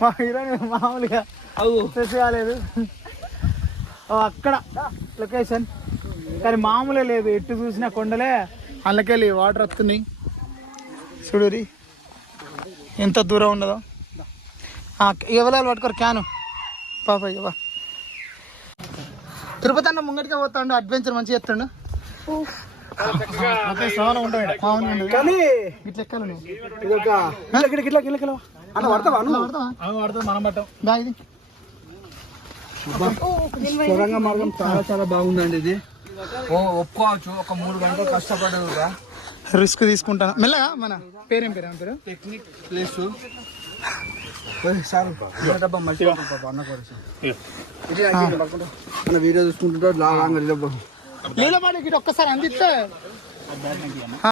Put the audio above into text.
మా హీరోయిన్ మామూలుగా స్ట్రెస్ కాలేదు. అక్కడ లొకేషన్ కానీ మామూలే లేదు, ఎటు చూసినా కొండలే, అందుకెళ్ళి వాటర్ వస్తున్నాయి. చూడురి ఎంత దూరం ఉన్నదో. ఎవరు పట్టుకోరు క్యాను పాప. ఇవ్వ తిరుపతి అన్న ముంగటిగా పోతాడు, అడ్వెంచర్ మంచిగా చేస్తాడు. కానీ ఇట్లా ఎక్కాలి మనం పట్టాం. సొరంగ మార్గం చాలా చాలా బాగుందండి. ఇది ఒప్పుకోవచ్చు. ఒక 3 గంటలు కష్టపడ్డది. రిస్క్ తీసుకుంటాను మెల్లగా. మన పేరేం పేరు? ఏం పేరు? పిక్నిక్ ప్లేస్ అన్న వీడియో చూసుకుంటుంటా. లీలబాడికి ఒక్కసారి అందిస్తే